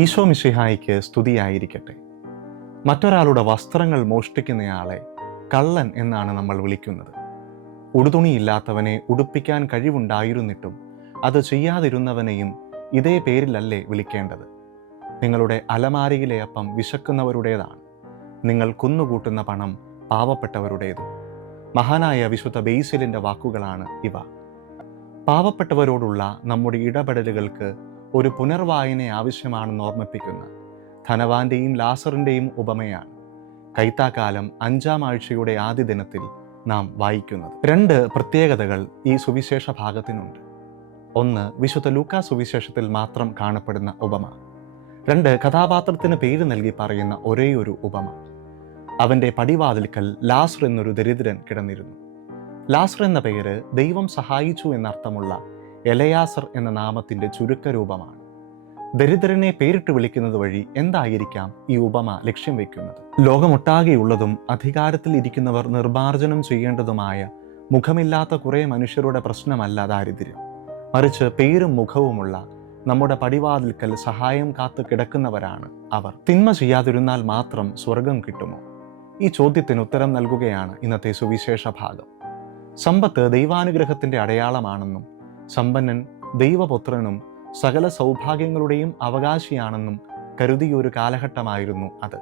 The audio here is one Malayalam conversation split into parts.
ഈശോ മിശിഹായിക്ക് സ്തുതിയായിരിക്കട്ടെ. മറ്റൊരാളുടെ വസ്ത്രങ്ങൾ മോഷ്ടിക്കുന്നയാളെ കള്ളൻ എന്നാണ് നമ്മൾ വിളിക്കുന്നത്. ഉടുതുണിയില്ലാത്തവനെ ഉടുപ്പിക്കാൻ കഴിവുണ്ടായിരുന്നിട്ടും അത് ചെയ്യാതിരുന്നവനെയും ഇതേ പേരിലല്ലേ വിളിക്കേണ്ടത്? നിങ്ങളുടെ അലമാരിയിലെ അപ്പം വിശക്കുന്നവരുടേതാണ്, നിങ്ങൾ കുന്നുകൂട്ടുന്ന പണം പാവപ്പെട്ടവരുടേതും. മഹാനായ വിശുദ്ധ ബേസിലിൻ്റെ വാക്കുകളാണ് ഇവ. പാവപ്പെട്ടവരോടുള്ള നമ്മുടെ ഇടപെടലുകൾക്ക് ഒരു പുനർവായന ആവശ്യമാണെന്ന് ഓർമ്മിപ്പിക്കുന്ന ധനവാന്റെയും ലാസറിൻ്റെയും ഉപമയാണ് കൈത്താക്കാലം 5-ാം ആഴ്ചയുടെ ആദ്യ ദിനത്തിൽ നാം വായിക്കുന്നത്. 2 പ്രത്യേകതകൾ ഈ സുവിശേഷ ഭാഗത്തിനുണ്ട്. 1, വിശുദ്ധ ലൂക്കാ സുവിശേഷത്തിൽ മാത്രം കാണപ്പെടുന്ന ഉപമ. 2, കഥാപാത്രത്തിന് പേര് നൽകി പറയുന്ന ഒരേയൊരു ഉപമ. അവൻ്റെ പടിവാതിൽക്കൽ ലാസർ എന്നൊരു ദരിദ്രൻ കിടന്നിരുന്നു. ലാസർ എന്ന പേര് ദൈവം സഹായിച്ചു എന്നർത്ഥമുള്ള എലയാസർ എന്ന നാമത്തിൻ്റെ ചുരുക്കരൂപമാണ്. ദരിദ്രനെ പേരിട്ട് വിളിക്കുന്നത് വഴി എന്തായിരിക്കാം ഈ ഉപമ ലക്ഷ്യം വയ്ക്കുന്നത്? ലോകമൊട്ടാകെയുള്ളതും അധികാരത്തിൽ ഇരിക്കുന്നവർ നിർമ്മാർജ്ജനം ചെയ്യേണ്ടതുമായ മുഖമില്ലാത്ത കുറേ മനുഷ്യരുടെ പ്രശ്നമല്ല ദാരിദ്ര്യം, മറിച്ച് പേരും മുഖവുമുള്ള നമ്മുടെ പടിവാതിൽക്കൽ സഹായം കാത്തു കിടക്കുന്നവരാണ് അവർ. തിന്മ ചെയ്യാതിരുന്നാൽ മാത്രം സ്വർഗം കിട്ടുമോ? ഈ ചോദ്യത്തിന് ഉത്തരം നൽകുകയാണ് ഇന്നത്തെ സുവിശേഷ ഭാഗം. സമ്പത്ത് ദൈവാനുഗ്രഹത്തിൻ്റെ അടയാളമാണെന്നും സമ്പന്നൻ ദൈവപുത്രനും സകല സൗഭാഗ്യങ്ങളുടെയും അവകാശിയാണെന്നും കരുതിയൊരു കാലഘട്ടമായിരുന്നു അത്.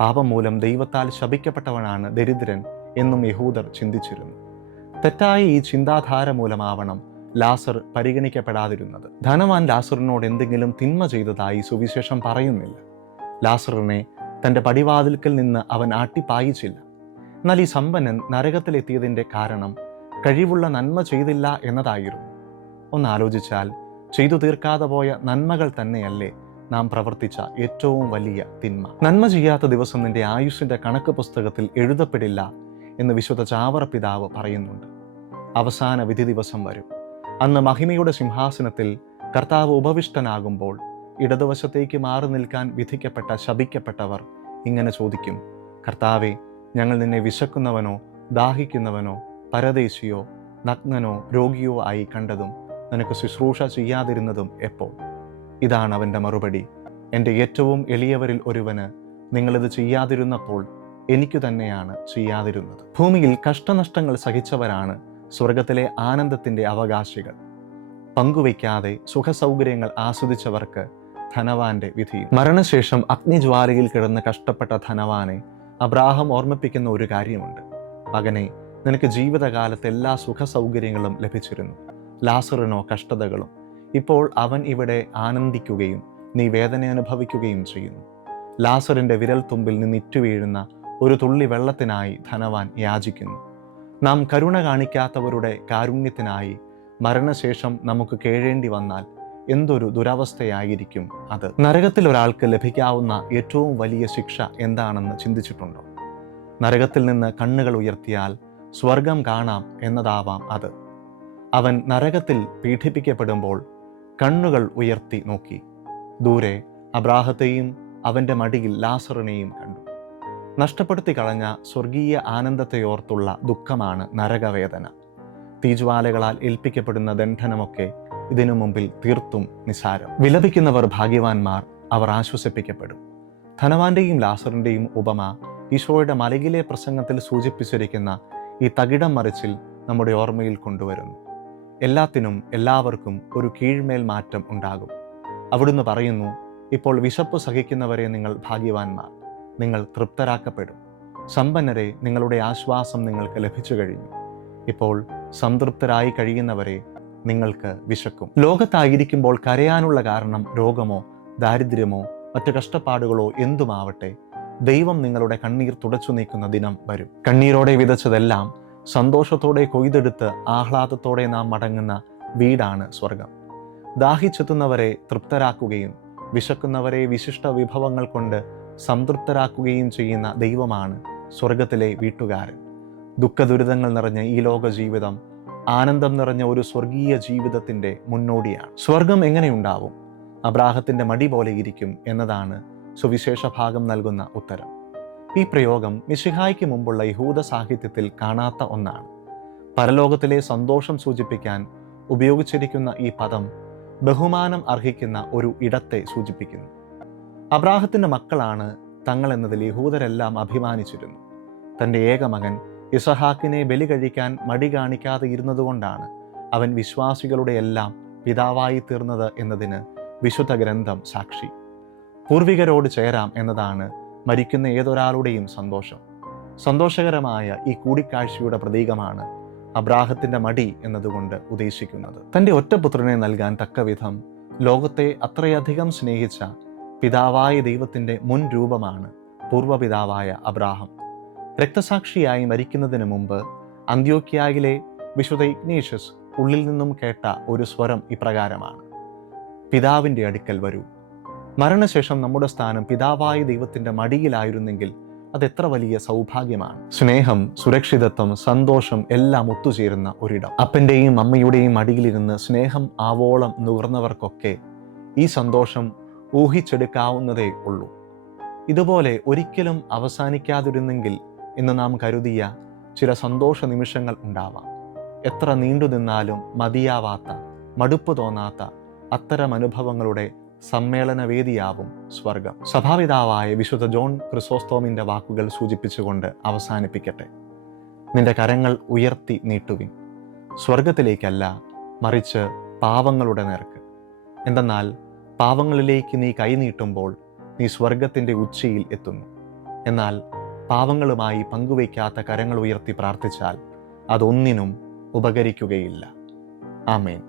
പാപം മൂലം ദൈവത്താൽ ശപിക്കപ്പെട്ടവനാണ് ദരിദ്രൻ എന്നും യഹൂദർ ചിന്തിച്ചിരുന്നു. തെറ്റായ ഈ ചിന്താധാര മൂലമാവണം ലാസർ പരിഗണിക്കപ്പെടാതിരുന്നത്. ധനവാൻ ലാസറിനോട് എന്തെങ്കിലും തിന്മ ചെയ്തതായി സുവിശേഷം പറയുന്നില്ല. ലാസറിനെ തൻ്റെ പടിവാതിൽക്കൽ നിന്ന് അവൻ ആട്ടിപ്പായിച്ചില്ല. എന്നാൽ ഈ സമ്പന്നൻ നരകത്തിലെത്തിയതിൻ്റെ കാരണം കഴിവുള്ള നന്മ ചെയ്തില്ല എന്നതായിരുന്നു. ഒന്ന് ആലോചിച്ചാൽ ചെയ്തു തീർക്കാതെ പോയ നന്മകൾ തന്നെയല്ലേ നാം പ്രവർത്തിച്ച ഏറ്റവും വലിയ തിന്മ. നന്മ ചെയ്യാത്ത ദിവസം നിന്റെ ആയുസ്സിൻ്റെ കണക്ക് പുസ്തകത്തിൽ എഴുതപ്പെടില്ല എന്ന് വിശുദ്ധ ചാവറ പിതാവ് പറയുന്നുണ്ട്. അവസാന വിധി ദിവസം വരും. അന്ന് മഹിമയുടെ സിംഹാസനത്തിൽ കർത്താവ് ഉപവിഷ്ടനാകുമ്പോൾ ഇടതുവശത്തേക്ക് മാറി നിൽക്കാൻ വിധിക്കപ്പെട്ട ശപിക്കപ്പെട്ടവർ ഇങ്ങനെ ചോദിക്കും: കർത്താവെ, ഞങ്ങൾ നിന്നെ വിശക്കുന്നവനോ ദാഹിക്കുന്നവനോ പരദേശിയോ നഗ്നനോ രോഗിയോ ആയി കണ്ടതും നിനക്ക് ശുശ്രൂഷ ചെയ്യാതിരുന്നതും എപ്പോൾ? ഇതാണ് അവൻ്റെ മറുപടി: എൻ്റെ ഏറ്റവും എളിയവരിൽ ഒരുവന് നിങ്ങളിത് ചെയ്യാതിരുന്നപ്പോൾ എനിക്കു തന്നെയാണ് ചെയ്യാതിരുന്നത്. ഭൂമിയിൽ കഷ്ടനഷ്ടങ്ങൾ സഹിച്ചവരാണ് സ്വർഗത്തിലെ ആനന്ദത്തിൻ്റെ അവകാശികൾ. പങ്കുവയ്ക്കാതെ സുഖസൗകര്യങ്ങൾ ആസ്വദിച്ചവർക്ക് ധനവാന്റെ വിധിയും. മരണശേഷം അഗ്നിജ്വാലയിൽ കിടന്ന് കഷ്ടപ്പെട്ട ധനവാനെ അബ്രാഹാം ഓർമ്മിപ്പിക്കുന്ന ഒരു കാര്യമുണ്ട്: മകനെ, നിനക്ക് ജീവിതകാലത്ത് എല്ലാ സുഖസൗകര്യങ്ങളും ലഭിച്ചിരുന്നു, ലാസറിനോ കഷ്ടതകളും. ഇപ്പോൾ അവൻ ഇവിടെ ആനന്ദിക്കുകയും നീ വേദന അനുഭവിക്കുകയും ചെയ്യുന്നു. ലാസറിൻ്റെ വിരൽ തുമ്പിൽ നിന്ന് ഇറ്റുവീഴുന്ന ഒരു തുള്ളി വെള്ളത്തിനായി ധനവാൻ യാചിക്കുന്നു. നാം കരുണ കാണിക്കാത്തവരുടെ കാരുണ്യത്തിനായി മരണശേഷം നമുക്ക് കേഴേണ്ടി വന്നാൽ എന്തൊരു ദുരവസ്ഥയായിരിക്കും അത്. നരകത്തിൽ ഒരാൾക്ക് ലഭിക്കാവുന്ന ഏറ്റവും വലിയ ശിക്ഷ എന്താണെന്ന് ചിന്തിച്ചിട്ടുണ്ടോ? നരകത്തിൽ നിന്ന് കണ്ണുകൾ ഉയർത്തിയാൽ സ്വർഗം കാണാം എന്നതാവാം അത്. അവൻ നരകത്തിൽ പീഡിപ്പിക്കപ്പെടുമ്പോൾ കണ്ണുകൾ ഉയർത്തി നോക്കി. ദൂരെ അബ്രാഹത്തെയും അവൻ്റെ മടിയിൽ ലാസറിനെയും കണ്ടു. നഷ്ടപ്പെടുത്തി കളഞ്ഞ സ്വർഗീയ ആനന്ദത്തെയോർത്തുള്ള ദുഃഖമാണ് നരകവേദന. തീജ്വാലകളാൽ ഏൽപ്പിക്കപ്പെടുന്ന ദണ്ഡനമൊക്കെ ഇതിനു മുമ്പിൽ തീർത്തും നിസാരം. വിലപിക്കുന്നവർ ഭാഗ്യവാന്മാർ, അവർ ആശ്വസിപ്പിക്കപ്പെടും. ധനവാന്റെയും ലാസറിൻ്റെയും ഉപമ ഈശോയുടെ മലയിലെ പ്രസംഗത്തിൽ സൂചിപ്പിച്ചിരിക്കുന്ന ഈ തകിടം മറിച്ചിൽ നമ്മുടെ ഓർമ്മയിൽ കൊണ്ടുവരുന്നു. എല്ലാത്തിനും എല്ലാവർക്കും ഒരു കീഴ്മേൽ മാറ്റം ഉണ്ടാകും. അവിടുന്ന് പറയുന്നു: ഇപ്പോൾ വിശപ്പ് സഹിക്കുന്നവരെ നിങ്ങൾ ഭാഗ്യവാന്മാർ, നിങ്ങൾ തൃപ്തരാക്കപ്പെടും. സമ്പന്നരെ, നിങ്ങളുടെ ആശ്വാസം നിങ്ങൾക്ക് ലഭിച്ചു കഴിഞ്ഞു. ഇപ്പോൾ സംതൃപ്തരായി കഴിയുന്നവരെ നിങ്ങൾക്ക് വിശക്കും. ലോകത്തായിരിക്കുമ്പോൾ കരയാനുള്ള കാരണം രോഗമോ ദാരിദ്ര്യമോ മറ്റു കഷ്ടപ്പാടുകളോ എന്തുമാവട്ടെ, ദൈവം നിങ്ങളുടെ കണ്ണീർ തുടച്ചു നീക്കുന്ന ദിനം വരും. കണ്ണീരോടെ വിതച്ചതെല്ലാം സന്തോഷത്തോടെ കൊയ്തെടുത്ത് ആഹ്ലാദത്തോടെ നാം മടങ്ങുന്ന വീടാണ് സ്വർഗം. ദാഹിച്ചെത്തുന്നവരെ തൃപ്തരാക്കുകയും വിശക്കുന്നവരെ വിശിഷ്ട വിഭവങ്ങൾ കൊണ്ട് സംതൃപ്തരാക്കുകയും ചെയ്യുന്ന ദൈവമാണ് സ്വർഗത്തിലെ വീട്ടുകാരൻ. ദുഃഖദുരിതങ്ങൾ നിറഞ്ഞ ഈ ലോക ജീവിതം ആനന്ദം നിറഞ്ഞ ഒരു സ്വർഗീയ ജീവിതത്തിൻ്റെ മുന്നോടിയാണ്. സ്വർഗം എങ്ങനെയുണ്ടാവും? അബ്രാഹത്തിൻ്റെ മടി പോലെ ഇരിക്കും എന്നതാണ് സുവിശേഷ ഭാഗം നൽകുന്ന ഉത്തരം. ഈ പ്രയോഗം മിശിഹായ്ക്ക് മുമ്പുള്ള യഹൂദ സാഹിത്യത്തിൽ കാണാത്ത ഒന്നാണ്. പരലോകത്തിലെ സന്തോഷം സൂചിപ്പിക്കാൻ ഉപയോഗിച്ചിരിക്കുന്ന ഈ പദം ബഹുമാനം അർഹിക്കുന്ന ഒരു ഇടത്തെ സൂചിപ്പിക്കുന്നു. അബ്രാഹത്തിൻ്റെ മക്കളാണ് തങ്ങൾ എന്നതിൽ യഹൂദരെല്ലാം അഭിമാനിച്ചിരുന്നു. തൻ്റെ ഏകമകൻ ഇസഹാക്കിനെ ബലി കഴിക്കാൻ മടി കാണിക്കാതെ ഇരുന്നതുകൊണ്ടാണ് അവൻ വിശ്വാസികളുടെ എല്ലാം പിതാവായി തീർന്നത് എന്നതിന് വിശുദ്ധ ഗ്രന്ഥം സാക്ഷി. പൂർവികരോട് ചേരാം എന്നതാണ് മരിക്കുന്ന ഏതൊരാളുടെയും സന്തോഷം. സന്തോഷകരമായ ഈ കൂടിക്കാഴ്ചയുടെ പ്രതീകമാണ് അബ്രാഹത്തിൻ്റെ മടി എന്നതുകൊണ്ട് ഉദ്ദേശിക്കുന്നത്. തൻ്റെ ഒറ്റപുത്രനെ നൽകാൻ തക്കവിധം ലോകത്തെ അത്രയധികം സ്നേഹിച്ച പിതാവായ ദൈവത്തിൻ്റെ മുൻ രൂപമാണ് പൂർവ്വപിതാവായ അബ്രാഹം. രക്തസാക്ഷിയായി മരിക്കുന്നതിന് മുമ്പ് അന്ത്യോക്യായിലെ വിശുദ്ധ ഇഗ്നേഷ്യസ് ഉള്ളിൽ നിന്നും കേട്ട ഒരു സ്വരം ഇപ്രകാരമാണ്: പിതാവിൻ്റെ അടുക്കൽ വരൂ. മരണശേഷം നമ്മുടെ സ്ഥാനം പിതാവായ ദൈവത്തിൻ്റെ മടിയിലായിരുന്നെങ്കിൽ അതെത്ര വലിയ സൗഭാഗ്യമാണ്. സ്നേഹം, സുരക്ഷിതത്വം, സന്തോഷം എല്ലാം ഒത്തുചേരുന്ന ഒരിടം. അപ്പൻ്റെയും അമ്മയുടെയും മടിയിലിരുന്ന് സ്നേഹം ആവോളം നുകർന്നവർക്കൊക്കെ ഈ സന്തോഷം ഊഹിച്ചെടുക്കാവുന്നതേ ഉള്ളൂ. ഇതുപോലെ ഒരിക്കലും അവസാനിക്കാതിരുന്നെങ്കിൽ എന്ന് നാം കരുതിയ ചില സന്തോഷ നിമിഷങ്ങൾ ഉണ്ടാവാം. എത്ര നീണ്ടു നിന്നാലും മതിയാവാത്ത, മടുപ്പ് തോന്നാത്ത അത്തരം അനുഭവങ്ങളുടെ സമ്മേളനവേദിയാവും സ്വർഗം. സഭാപിതാവായ വിശുദ്ധ ജോൺ ക്രിസോസ്തോമിൻ്റെ വാക്കുകൾ സൂചിപ്പിച്ചുകൊണ്ട് അവസാനിപ്പിക്കട്ടെ. നിന്റെ കരങ്ങൾ ഉയർത്തി നീട്ടുവിൻ, സ്വർഗത്തിലേക്കല്ല, മറിച്ച് പാവങ്ങളുടെ നേർക്ക്. എന്തെന്നാൽ പാവങ്ങളിലേക്ക് നീ കൈനീട്ടുമ്പോൾ നീ സ്വർഗത്തിൻ്റെ ഉച്ചിയിൽ എത്തുന്നു. എന്നാൽ പാവങ്ങളുമായി പങ്കുവയ്ക്കാത്ത കരങ്ങൾ ഉയർത്തി പ്രാർത്ഥിച്ചാൽ അതൊന്നിനും ഉപകരിക്കുകയില്ല. ആമേൻ.